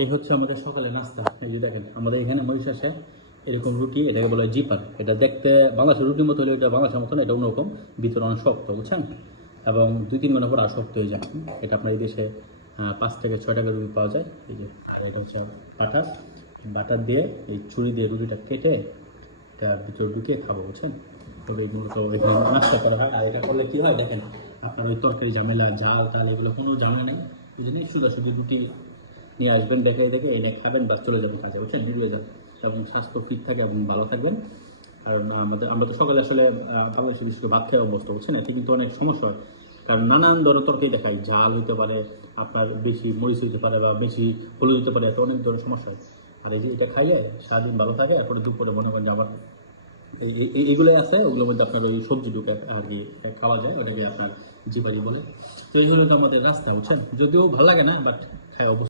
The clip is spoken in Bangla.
এই হচ্ছে আমাদের সকালে নাস্তা। এই যে দেখেন আমাদের এখানে মরিশাসে এরকম রুটি, এটাকে বলা হয় জিপার। এটা দেখতে বাংলাদেশের রুটির মতো হলে এটা বাংলাদেশের মতো না, এটা অন্যরকম, ভিতরে অনেক শক্ত, বুঝছেন? এবং 2-3 ঘন্টা পর আর শক্ত হয়ে যায়। এটা আপনার এই দেশে 5 থেকে 6 টাকা রুটি পাওয়া যায়। এই যে, আর এটা হচ্ছে বাটার। বাটার দিয়ে এই ছুরি দিয়ে রুটিটা কেটে এটার ভিতরে ঢুকিয়ে খাবো, বুঝছেন? তবে মূলত এখানে নাস্তা করা হয়। আর এটা করলে কী হয় দেখেন, আপনার ওই তরকারি ঝামেলা, ঝাল টাল এগুলো কোনো ঝামেলা নেই। এই জন্যই শুধু রুটি নিয়ে আসবেন, দেখে দেখে এটা খাবেন, বাস চলে যাবেন কাজে, বুঝছেন? বেরিয়ে যান এবং স্বাস্থ্য ফিট থাকে এবং ভালো থাকবেন। কারণ আমরা তো সকালে আসলে বাংলাদেশে বিশেষ করে ভাত খেয়ে অভ্যস্ত, বুঝছেন? এতে কিন্তু অনেক সমস্যা হয়। কারণ নানান ধরনের তরকারি দেখায়, ঝাল হতে পারে, আপনার বেশি মরিচ হতে পারে বা বেশি হলুদ হতে পারে, এত অনেক ধরনের সমস্যা হয়। আর এই যে এটা খাইলে সারাদিন ভালো থাকে। এরপরে দুপুরে মনে করেন যে আবার এইগুলোই আছে, ওগুলোর মধ্যে আপনার ওই সবজি ঢুকে আর কি খাওয়া যায়, ওটাকে আপনার জিবারি বলে। তো এই হলো তো আমাদের রাস্তা, বুঝছেন? যদিও ভালো লাগে না, বাট খাই অবশ্যই।